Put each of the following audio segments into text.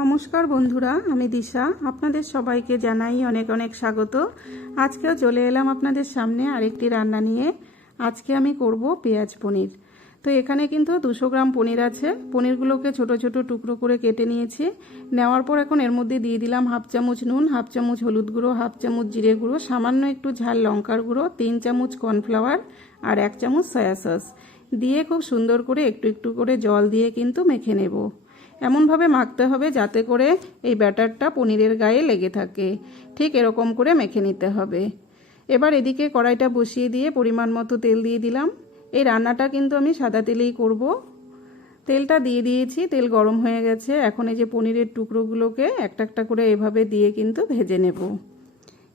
নমস্কার বন্ধুরা, আমি দিশা। আপনাদের সবাইকে জানাই অনেক অনেক স্বাগত। আজকেও চলে এলাম আপনাদের সামনে আরেকটি রান্না নিয়ে। আজকে আমি করব পেঁয়াজ পনির। তো এখানে কিন্তু দুশো গ্রাম পনির আছে। পনিরগুলোকে ছোট ছোট টুকরো করে কেটে নিয়েছি। নেওয়ার পর এখন এর মধ্যে দিয়ে দিলাম হাফ চামচ নুন, হাফ চামচ হলুদ গুঁড়ো, হাফ চামচ জিরে গুঁড়ো, সামান্য একটু ঝাল লঙ্কার গুঁড়ো, তিন চামচ কর্নফ্লাওয়ার আর এক চামচ সয়া সস। দিয়ে খুব সুন্দর করে একটু একটু করে জল দিয়ে কিন্তু মেখে নেব। এমনভাবে মাখতে হবে যাতে করে এই ব্যাটারটা পনিরের গায়ে লেগে থাকে। ঠিক এরকম করে মেখে নিতে হবে। এবার এদিকে কড়াইটা বসিয়ে দিয়ে পরিমাণ মতো তেল দিয়ে দিলাম। এই রান্নাটা কিন্তু আমি সাদা তেলেই করব। তেলটা দিয়ে দিয়েছি, তেল গরম হয়ে গেছে। এখন এই যে পনিরের টুকরোগুলোকে একটা একটা করে এভাবে দিয়ে কিন্তু ভেজে নেব।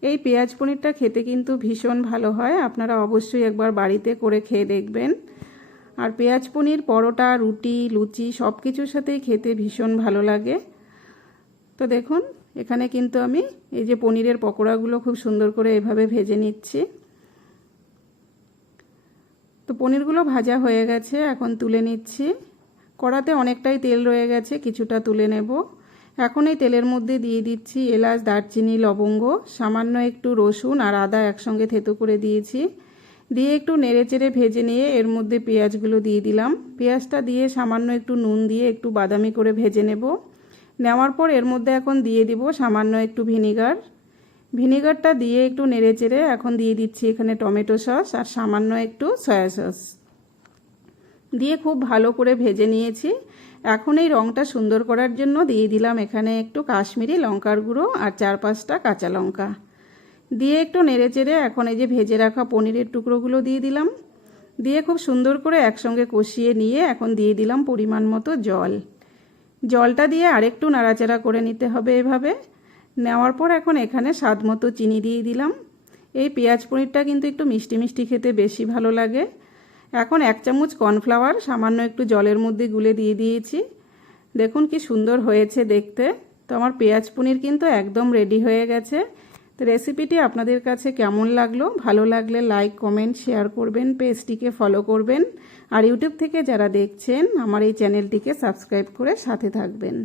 এই পেঁয়াজ পনিরটা খেতে কিন্তু ভীষণ ভালো হয়। আপনারা অবশ্যই একবার বাড়িতে করে খেয়ে দেখবেন। আর পেঁয়াজ পনির, পরোটা, রুটি, লুচি সব কিছুর সাথেই খেতে ভীষণ ভালো লাগে। তো দেখুন, এখানে কিন্তু আমি এই যে পনিরের পকোড়াগুলো খুব সুন্দর করে এভাবে ভেজে নিচ্ছি। তো পনিরগুলো ভাজা হয়ে গেছে, এখন তুলে নিচ্ছি। কড়াতে অনেকটাই তেল রয়ে গেছে, কিছুটা তুলে নেব। এখন এই তেলের মধ্যে দিয়ে দিচ্ছি এলাচ, দারচিনি, লবঙ্গ, সামান্য একটু রসুন আর আদা একসঙ্গে থেতো করে দিয়েছি। দিয়ে একটু নেড়ে চেড়ে ভেজে নিয়ে এর মধ্যে পেঁয়াজগুলো দিয়ে দিলাম। পেঁয়াজটা দিয়ে সামান্য একটু নুন দিয়ে একটু বাদামি করে ভেজে নেব। নেওয়ার পর এর মধ্যে এখন দিয়ে দিব সামান্য একটু ভিনিগার। ভিনিগারটা দিয়ে একটু নেড়ে চেড়ে এখন দিয়ে দিচ্ছি এখানে টমেটো সস আর সামান্য একটু সয়া সস। দিয়ে খুব ভালো করে ভেজে নিয়েছি। এখন এই রঙটা সুন্দর করার জন্য দিয়ে দিলাম এখানে একটু কাশ্মীরি লঙ্কার গুঁড়ো আর চার পাঁচটা কাঁচা লঙ্কা। দিয়ে একটু নেড়ে চেড়ে এখন এই যে ভেজে রাখা পনিরের টুকরোগুলো দিয়ে দিলাম। দিয়ে খুব সুন্দর করে একসঙ্গে কষিয়ে নিয়ে এখন দিয়ে দিলাম পরিমাণ মতো জল। জলটা দিয়ে আরেকটু নাড়াচাড়া করে নিতে হবে এভাবে। নেওয়ার পর এখন এখানে স্বাদ মতো চিনি দিয়ে দিলাম। এই পেঁয়াজ পনিরটা কিন্তু একটু মিষ্টি মিষ্টি খেতে বেশি ভালো লাগে। এখন এক চামচ কর্নফ্লাওয়ার, সামান্য একটু জলের মধ্যে গুলে দিয়ে দিয়েছি। দেখুন কি সুন্দর হয়েছে দেখতে। তো আমার পেঁয়াজ পনির কিন্তু একদম রেডি হয়ে গেছে। তো রেসিপিটি আপনাদের কাছে কেমন লাগল? ভালো লাগলে লাইক কমেন্ট শেয়ার করবেন পেজটিকে ফলো করবেন। আর ইউটিউব থেকে যারা দেখছেন, আমার এই চ্যানেলটিকে সাবস্ক্রাইব করে সাথে থাকবেন।